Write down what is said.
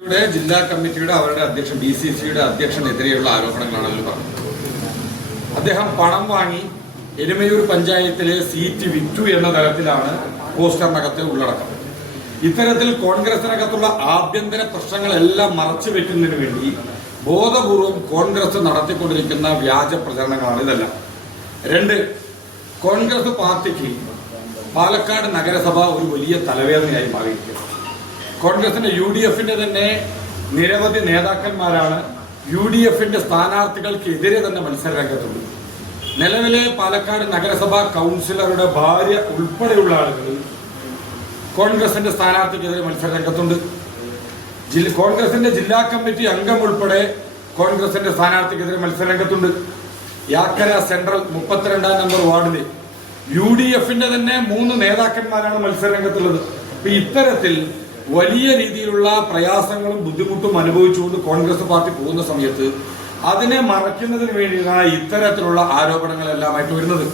ജില്ലാ കമ്മിറ്റിയുടെ അവരുടെ അധ്യക്ഷൻ BCCയുടെ അധ്യക്ഷനെതിരെയുള്ള ആരോപണങ്ങളാണ് അതിൽ പറഞ്ഞത്. അദ്ദേഹം പണം വാങ്ങി എരുമയൂർ പഞ്ചായത്തിലെ സീറ്റ് വിറ്റു എന്ന തരത്തിലാണ് പോസ്റ്ററിനകത്തെ ഉള്ളടക്കം. ഇത്തരത്തിൽ കോൺഗ്രസിനകത്തുള്ള ആഭ്യന്തര പ്രശ്നങ്ങളെല്ലാം മറച്ചു വെക്കുന്നതിന് വേണ്ടി ബോധപൂർവം കോൺഗ്രസ് നടത്തിക്കൊണ്ടിരിക്കുന്ന വ്യാജ പ്രചരണങ്ങളാണ് ഇതെല്ലാം. രണ്ട്, കോൺഗ്രസ് പാർട്ടിക്ക് പാലക്കാട് നഗരസഭ ഒരു വലിയ തലവേദനയായി മാറിയിരിക്കുന്നു. കോൺഗ്രസിന്റെ UDFന്റെ തന്നെ നിരവധി നേതാക്കന്മാരാണ് UDFന്റെ സ്ഥാനാർത്ഥികൾക്കെതിരെ തന്നെ മത്സര രംഗത്തുണ്ട്. നിലവിലെ പാലക്കാട് നഗരസഭാ കൗൺസിലറുടെ ഭാര്യ ഉൾപ്പെടെയുള്ള ആളുകൾ കോൺഗ്രസിന്റെ സ്ഥാനാർത്ഥിക്കെതിരെ മത്സര രംഗത്തുണ്ട്. കോൺഗ്രസിന്റെ ജില്ലാ കമ്മിറ്റി അംഗം ഉൾപ്പെടെ കോൺഗ്രസിന്റെ സ്ഥാനാർത്ഥിക്കെതിരെ മത്സര രംഗത്തുണ്ട്. യാക്കര സെൻട്രൽ 32-ാം നമ്പർ വാർഡിലെ UDFന്റെ തന്നെ 3 നേതാക്കന്മാരാണ് മത്സര രംഗത്തുള്ളത്. അപ്പൊ ഇത്തരത്തിൽ വലിയ രീതിയിലുള്ള പ്രയാസങ്ങളും ബുദ്ധിമുട്ടും അനുഭവിച്ചുകൊണ്ട് കോൺഗ്രസ് പാർട്ടി പോകുന്ന സമയത്ത് അതിനെ മറയ്ക്കുന്നതിന് വേണ്ടിയാണ് ഇത്തരത്തിലുള്ള ആരോപണങ്ങളെല്ലാമായിട്ട് വരുന്നത്.